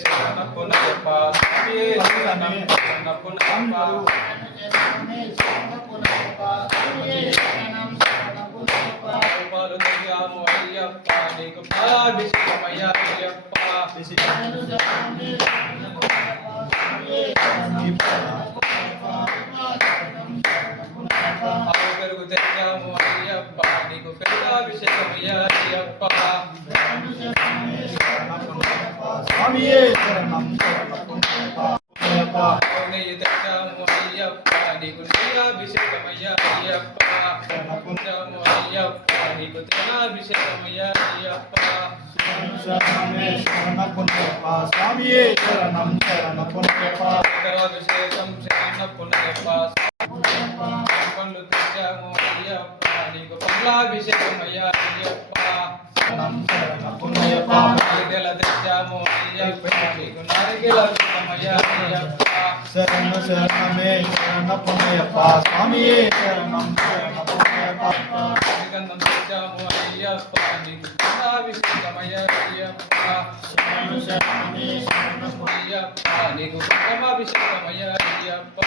శరణపునయప్ప స్వామియే శరణం శరణపునయప్ప పాలు దిగాము అయ్యప్ప నీకు పాలాభిషేకమయ్యా అయ్యప్ప పాలు పెరుగు తెచ్చాము అయ్యప్ప నీకు పెరుగాభిషేకమయ్యా అయ్యప్ప స్వామియే శరణం నెయ్యి తెచ్చాము అయ్యప్ప నీకు నెయ్యాభిషేకమయ్యా అయ్యప్ప తెచ్చాము అయ్యప్ప నీకు తేనాభిషేకమయ్యా అయ్యప్ప స్వామియే శరణం శరణపునయప్ప అభిషేకం శరణపునయప్ప పండ్లు తెచ్చాము అయ్యప్ప నీకు పండ్లాభిషేకమయ్యా అయ్యప్ప నారికెల తెచ్చాము అయ్యప్ప నీకు నారికెల అభిషేకమయ్యా అయ్యప్ప శరణ శరణమే శరణపునయప్ప స్వామియే శరణం శరణపునయప్ప గంధం తెచ్చాము అయ్యప్ప నీకు గంధాభిషేకమయ్యా అయ్యప్ప శరణ శరణమే అయ్యప్ప నీకు కుంకుమాభిషేకమయ్యా అయ్యప్ప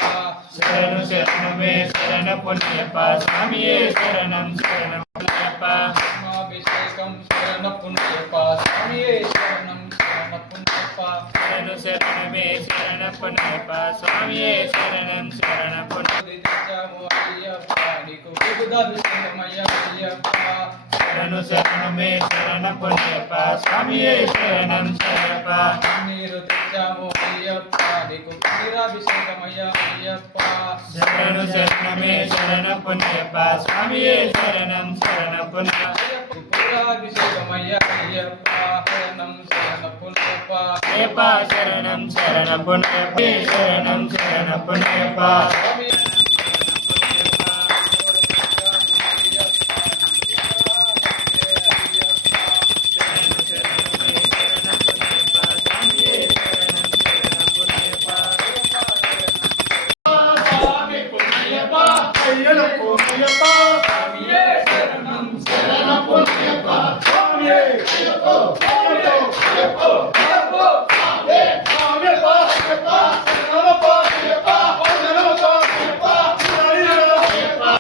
శరణ శరణమే శరణపునయప్ప స్వామియే శరణం శరణపునయప్ప అభిషేకం శరణపునయప్ప స్వామియే శరణం శరణపునయప్ప శరణ శరణమే శరణపునయప్ప స్వామియే శరణం శరణపునయప్ప తెచ్చాము అయ్యప్ప నీకు విభుదాభిషేకమయ్యా అయ్యప్ప శరణు శరణమే శరణపునయప్ప స్వామియే శరణం శరణప్ప నీరు తెచ్చాము అయ్యప్ప నీకు నీరాభిషేకమయ్యా అయ్యప్ప శరణు శరణమే శరణపునయప్ప స్వామియే శరణం శరణపునయప్ప పూరాభిషేకమయ్యా అయ్యప్ప శరణం శరణపునయప్ప అయ్యప్ప శరణం శరణపునయప్ప శరణం శరణపునయప్ప స్వామి శరణం